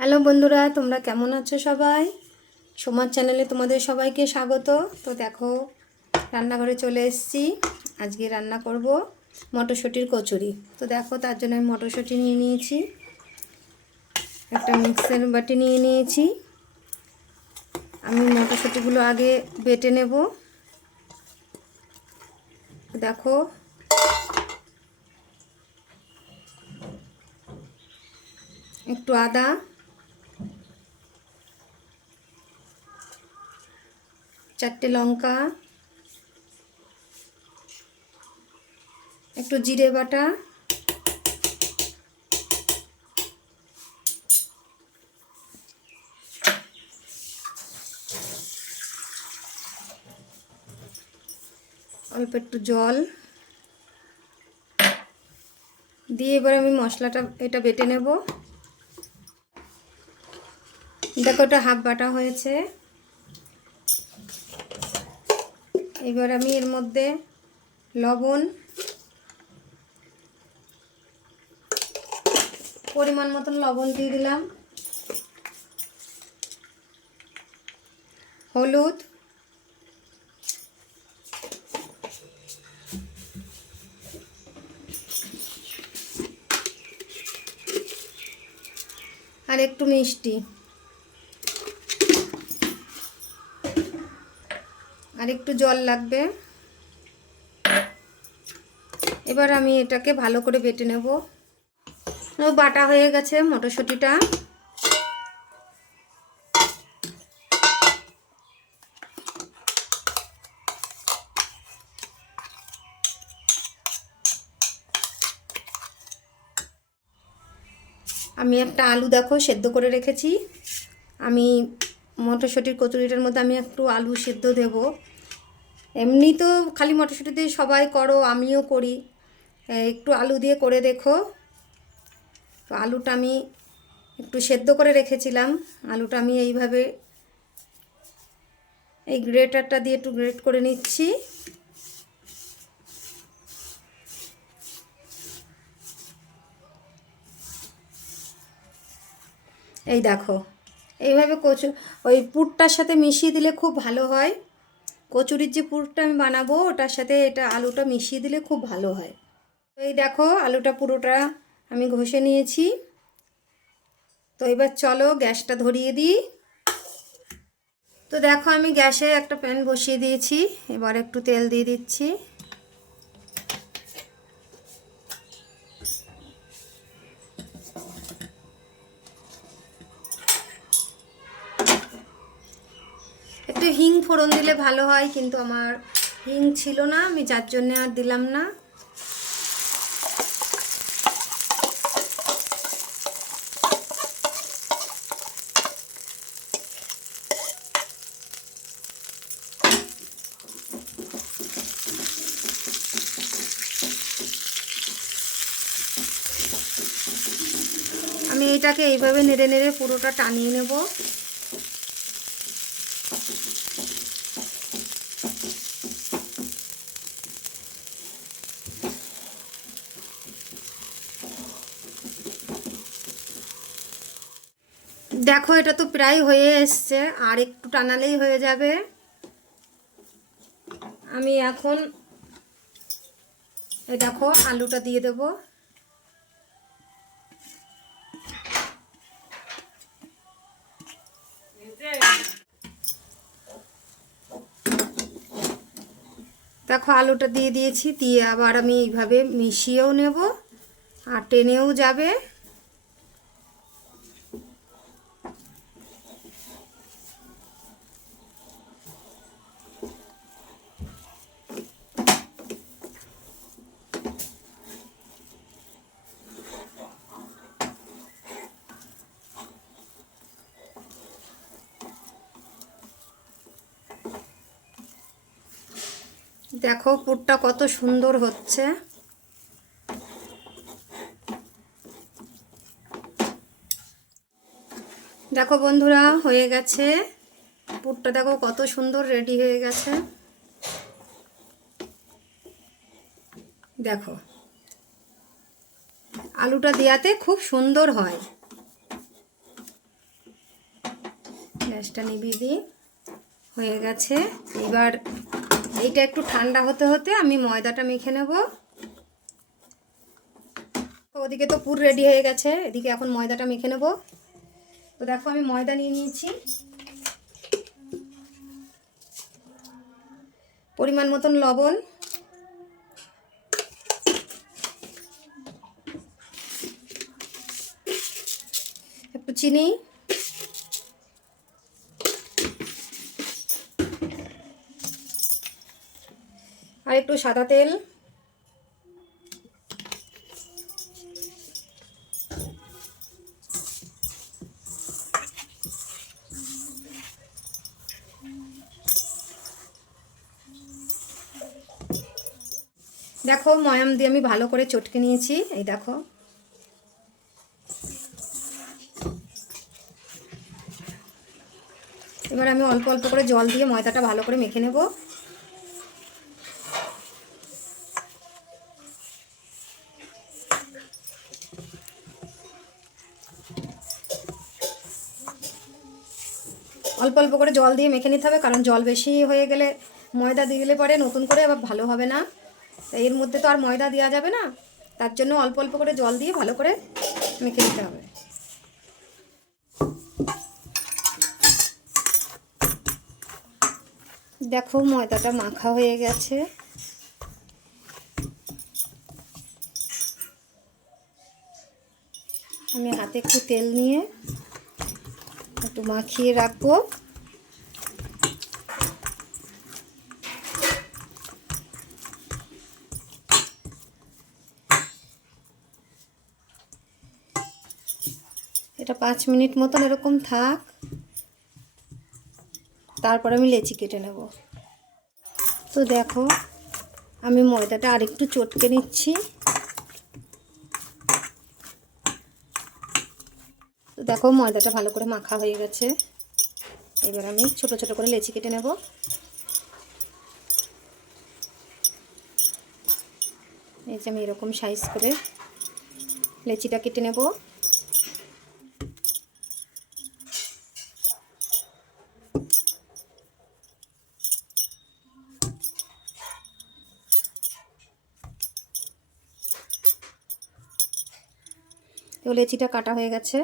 Hello বন্ধুরা, তোমরা কেমন আছো সবাই? সমাজ চ্যানেলে তোমাদের সবাইকে স্বাগত। তো দেখো, রান্নাঘরে চলে এসেছি। আজকে রান্না করব মটরশুঁটির কচুরি। তো দেখো, তার জন্য আমি মটরশুঁটি নিয়ে নিয়েছি। একটা মিক্সার বাটি নিয়ে নিয়েছি। আমি মটরশুঁটিগুলো আগে বেটে নেব। দেখো। একটু আদা। চারটে লঙ্কা, একটু জিরে বাটা, অল্প একটু জল। দিয়ে এবার আমি মশলাটা, এটা বেটে নেব। দেখো ওটা হাফ বাটা হয়েছে। এবার আমি এর মধ্যে লবণ পরিমাণ মতন লবণ দিয়ে দিলাম। হলুদ। আর একটু মিষ্টি। আর একটু জল লাগবে। এবার আমি এটাকে ভালো করে বেটে নেব। বাটা হয়ে গেছে মটরশুঁটিটা। আমি একটা আলু দেখো সেদ্ধ করে রেখেছি। আমি মটরশুঁটির কচুরিটার মধ্যে আমি একটু আলু সেদ্ধ দেব। এমনি তো খালি মটরশুঁটি দিয়ে সবাই করো, আমিও করি। একটু আলু দিয়ে করে দেখো। তো আলুটা আমি একটু সেদ্ধ করে রেখেছিলাম। আলুটা আমি এইভাবে এই গ্রেটারটা দিয়ে একটু গ্রেট করে নিচ্ছি। এই দেখো, এইভাবে কচু, ওই পুরটার সাথে মিশিয়ে দিলে খুব ভালো হয়। কচুরির যে পুরটা আমি বানাবো, ওটার সাথে এটা আলুটা মিশিয়ে দিলে খুব ভালো হয়। তো এই দেখো, আলুটা পুরোটা আমি ঘষে নিয়েছি। তো এবার চলো গ্যাসটা ধরিয়ে দিই। তো দেখো, আমি গ্যাসে একটা প্যান বসিয়ে দিয়েছি। এবার একটু তেল দিয়ে দিচ্ছি। ফোড়ন দিলে ভালো হয়, কিন্তু আমার হিং ছিল না, আমি যার জন্যে আর দিলাম না। আমি এটাকে এইভাবে নেড়ে নেড়ে পুরোটা টানিয়ে নেব। দেখো, এটা তো প্রায় হয়ে এসছে, আর একটু টানালেই হয়ে যাবে। আমি এখন এই দেখো, আলুটা দিয়ে দেবো। দেখো, আলুটা দিয়ে দিয়েছি, দিয়ে আবার আমি এইভাবে মিশিয়েও নেব, আর টেনেও যাবে। দেখো, পুরটা কত সুন্দর হচ্ছে। দেখো বন্ধুরা, হয়ে গেছে। পুরটা দেখো কত সুন্দর রেডি হয়ে গেছে। দেখো, আলুটা দেওয়াতে খুব সুন্দর হয়। গ্যাসটা নিভিয়ে হয়ে গেছে। এবার এইটা একটু ঠান্ডা হতে হতে আমি ময়দাটা মেখে নেব। তো ওদিকে তো পুর রেডি হয়ে গেছে, এদিকে এখন ময়দাটা মেখে নেব। তো দেখো আমি ময়দা নিয়ে নিয়েছি। পরিমাণ মতন লবণ। একটু চিনি। একটু সাদা তেল। দেখো ময়াম দিয়ে আমি ভালো করে চটকে নিয়েছি, এই দেখো। এবার আমি অল্প অল্প করে জল দিয়ে ময়দাটা ভালো করে মেখে নেব। অল্প অল্প করে জল দিয়ে মেখে নিতে হবে, কারণ জল বেশি হয়ে গেলে ময়দা দিলে পরে নতুন করে আবার ভালো হবে না। এর মধ্যে তো আর ময়দা দেওয়া যাবে না, তার জন্য অল্প অল্প করে জল দিয়ে ভালো করে মেখে নিতে হবে। দেখো ময়দাটা মাখা হয়ে গেছে। আমি হাতে একটু তেল নিয়ে একটু মাখিয়ে রাখব। এটা পাঁচ মিনিট মতন এরকম থাক। তারপর আমি লেচি কেটে নেব। তো দেখো, আমি ময়দাটা আরেকটু চটকে নিচ্ছি। দেখো ময়দাটা ভালো করে মাখা হয়ে গেছে। এবার আমি ছোট ছোট করে লেচি কেটে নেব। এই যে আমি এরকম সাইজ করে লেচিটা কেটে নেব। তো লেচিটা কাটা হয়ে গেছে।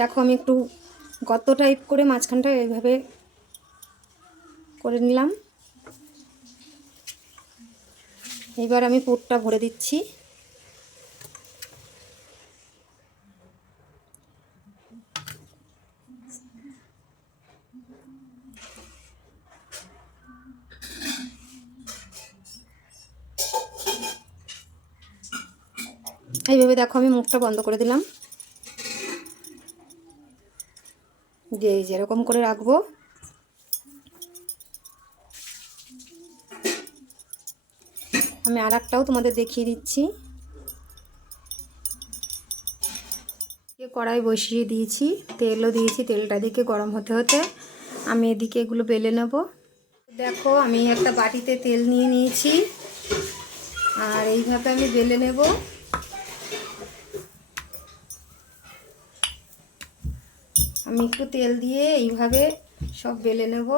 দেখো, আমি একটু গত টাইপ করে মাঝখানটা এইভাবে করে নিলাম। এবার আমি পুরটা ভরে দিচ্ছি। এইভাবে দেখো, আমি মুখটা বন্ধ করে দিলাম। যে এই যেরকম করে রাখব। আমি আর একটাও তোমাদের দেখিয়ে দিচ্ছি। কড়াই বসিয়ে দিয়েছি, তেলও দিয়েছি, তেলটা দিকে গরম হতে হতে আমি এদিকে এগুলো বেলে নেব। দেখো, আমি একটা বাটিতে তেল নিয়ে নিয়েছি, আর এইভাবে আমি বেলে নেব। আমি একটু তেল দিয়ে এইভাবে সব বেলে নেব।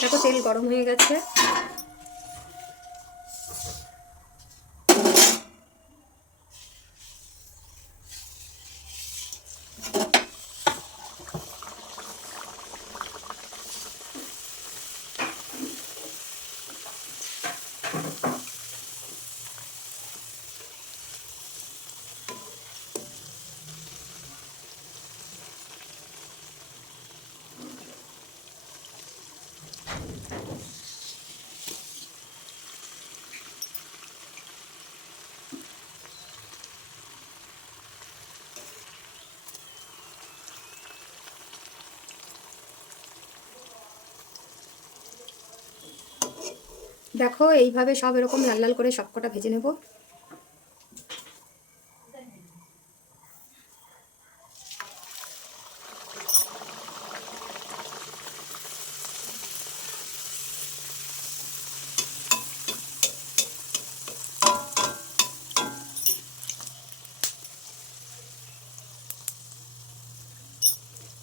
দেখো তেল গরম হয়ে গেছে। দেখো, এইভাবে সব এরকম লাল লাল করে সবকটা ভেজে নেব।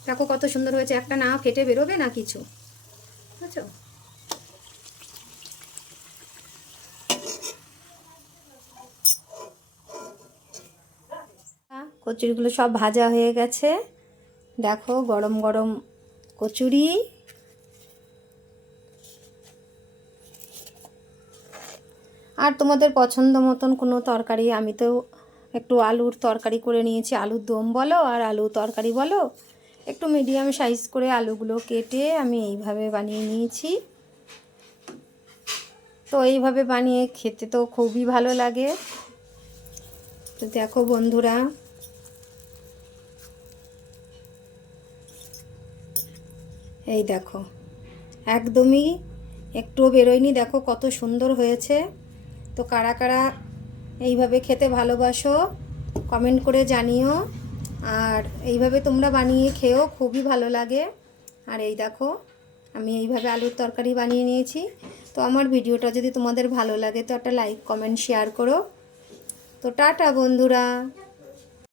দেখো কত সুন্দর হয়েছে। একটা না ফেটে বেরোবে না কিছু? বুঝছ? কচুরিগুলো সব ভাজা হয়ে গেছে। দেখো গরম গরম কচুরি। আর তোমাদের পছন্দ মতন কোনো তরকারি, আমি তো একটু আলুর তরকারি করে নিয়েছি। আলুর দম বলো আর আলু তরকারি বলো। একটু মিডিয়াম সাইজ করে আলুগুলো কেটে আমি এইভাবে বানিয়ে নিয়েছি। তো এইভাবে বানিয়ে খেতে তো খুবই ভালো লাগে। তো দেখো বন্ধুরা এই দেখো, একদমই একটুও বেরোয়নি। দেখো কত সুন্দর হয়েছে। তো কারা কারা এইভাবে খেতে ভালোবাসো কমেন্ট করে জানিও। আর এইভাবে তোমরা বানিয়ে খেয়েও খুবই ভালো লাগে। আর এই দেখো, আমি এইভাবে আলুর তরকারি বানিয়ে নিয়েছি। তো আমার ভিডিওটা যদি তোমাদের ভালো লাগে, তো একটা লাইক কমেন্ট শেয়ার করো। তো টাটা বন্ধুরা।